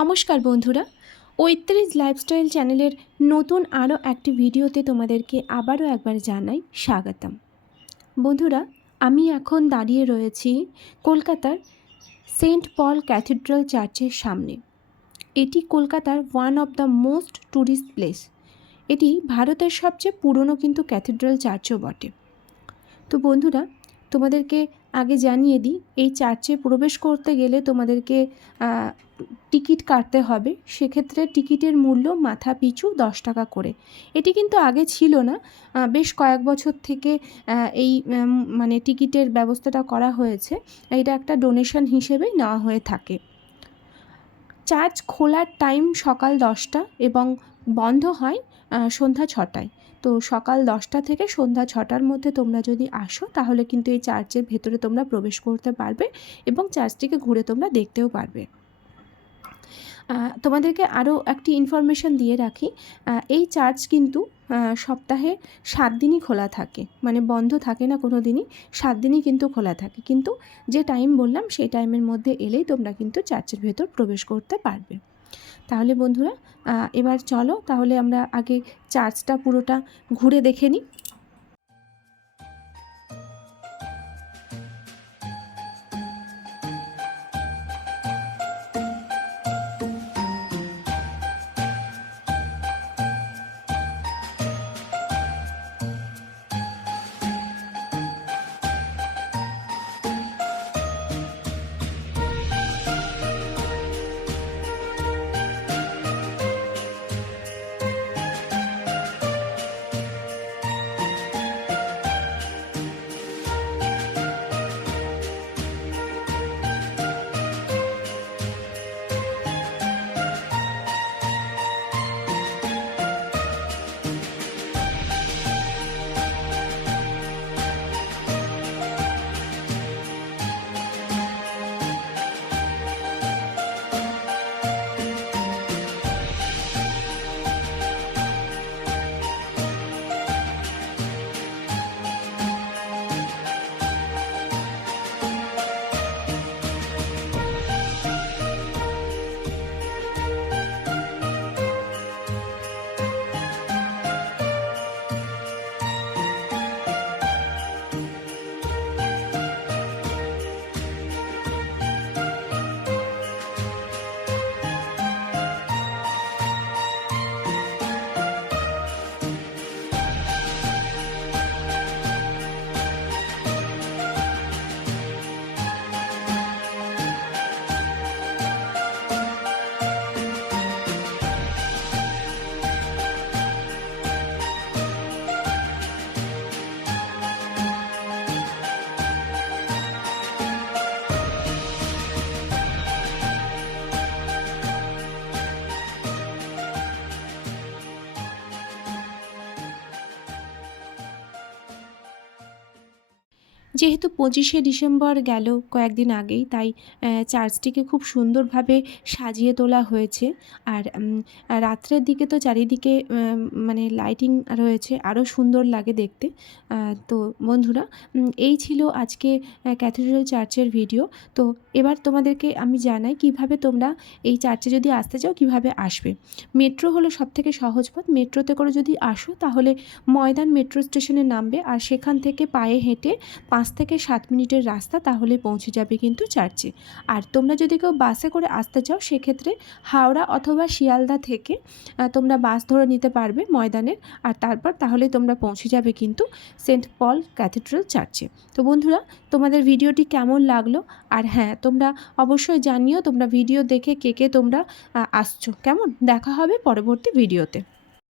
নমস্কার বন্ধুরা, ঐত্রিশ লাইফস্টাইল চ্যানেলের নতুন আরও একটি ভিডিওতে তোমাদেরকে আবারও একবার জানাই স্বাগতম। বন্ধুরা, আমি এখন দাঁড়িয়ে রয়েছি কলকাতার সেন্ট পল ক্যাথিড্রাল চার্চের সামনে। এটি কলকাতার one of the most tourist place. এটি ভারতের সবচেয়ে পুরনো কিন্তু ক্যাথিড্রাল চার্চও বটে। তো বন্ধুরা, তোমাদেরকে আগে জানিয়ে দিই, এই চার্চে প্রবেশ করতে গেলে তোমাদেরকে টিকিট কাটতে হবে। সেক্ষেত্রে টিকিটের মূল্য মাথা পিছু 10 টাকা করে। এটি কিন্তু আগে ছিল না, বেশ কয়েক বছর থেকে এই মানে টিকিটের ব্যবস্থাটা করা হয়েছে। এটা একটা ডোনেশন হিসেবেই নেওয়া হয়ে থাকে। চার্চ খোলার টাইম সকাল 10টা এবং বন্ধ হয় সন্ধ্যা 6টায়। তো সকাল 10টা থেকে সন্ধ্যা 6টার মধ্যে তোমরা যদি আসো তাহলে কিন্তু এই চার্চের ভেতরে তোমরা প্রবেশ করতে পারবে এবং চার্চটিকে ঘুরে তোমরা দেখতেও পারবে। তোমাদেরকে আরও একটি ইনফরমেশান দিয়ে রাখি, এই চার্চ কিন্তু সপ্তাহে 7 দিনই খোলা থাকে, মানে বন্ধ থাকে না কোনো দিনই, 7 দিনই কিন্তু খোলা থাকে। কিন্তু যে টাইম বললাম সেই টাইমের মধ্যে এলেই তোমরা কিন্তু চার্চের ভেতর প্রবেশ করতে পারবে। তাহলে বন্ধুরা, এবার চলো তাহলে আমরা আগে চার্চটা পুরোটা ঘুরে দেখে নিই। যেহেতু 25শে ডিসেম্বর গেল কয়েকদিন আগেই, তাই চার্চটিকে খুব সুন্দরভাবে সাজিয়ে তোলা হয়েছে। আর রাত্রের দিকে তো চারিদিকে মানে লাইটিং রয়েছে, আরও সুন্দর লাগে দেখতে। তো বন্ধুরা, এই ছিল আজকে ক্যাথিড্রাল চার্চের ভিডিও। তো এবার তোমাদেরকে আমি জানাই কিভাবে তোমরা এই চার্চে যদি আসতে চাও কিভাবে আসবে। মেট্রো হলো সবথেকে সহজ পথ। মেট্রোতে করে যদি আসো তাহলে ময়দান মেট্রো স্টেশনে নামবে, আর সেখান থেকে পায়ে হেঁটে 5 থেকে 7 মিনিটের রাস্তা, তাহলে পৌঁছে যাবে কিন্তু চার্চে। আর তোমরা যদি কেউ বাসে করে আসতে চাও সেক্ষেত্রে হাওড়া অথবা শিয়ালদা থেকে তোমরা বাস ধরে নিতে পারবে ময়দানের, আর তারপর তাহলে তোমরা পৌঁছে যাবে কিন্তু সেন্ট পল ক্যাথিড্রাল চার্চে। তো বন্ধুরা, তোমাদের ভিডিওটি কেমন লাগলো, আর হ্যাঁ, তোমরা অবশ্যই জানিও তোমরা ভিডিও দেখে কে কে তোমরা আসছো। কেমন, দেখা হবে পরবর্তী ভিডিওতে।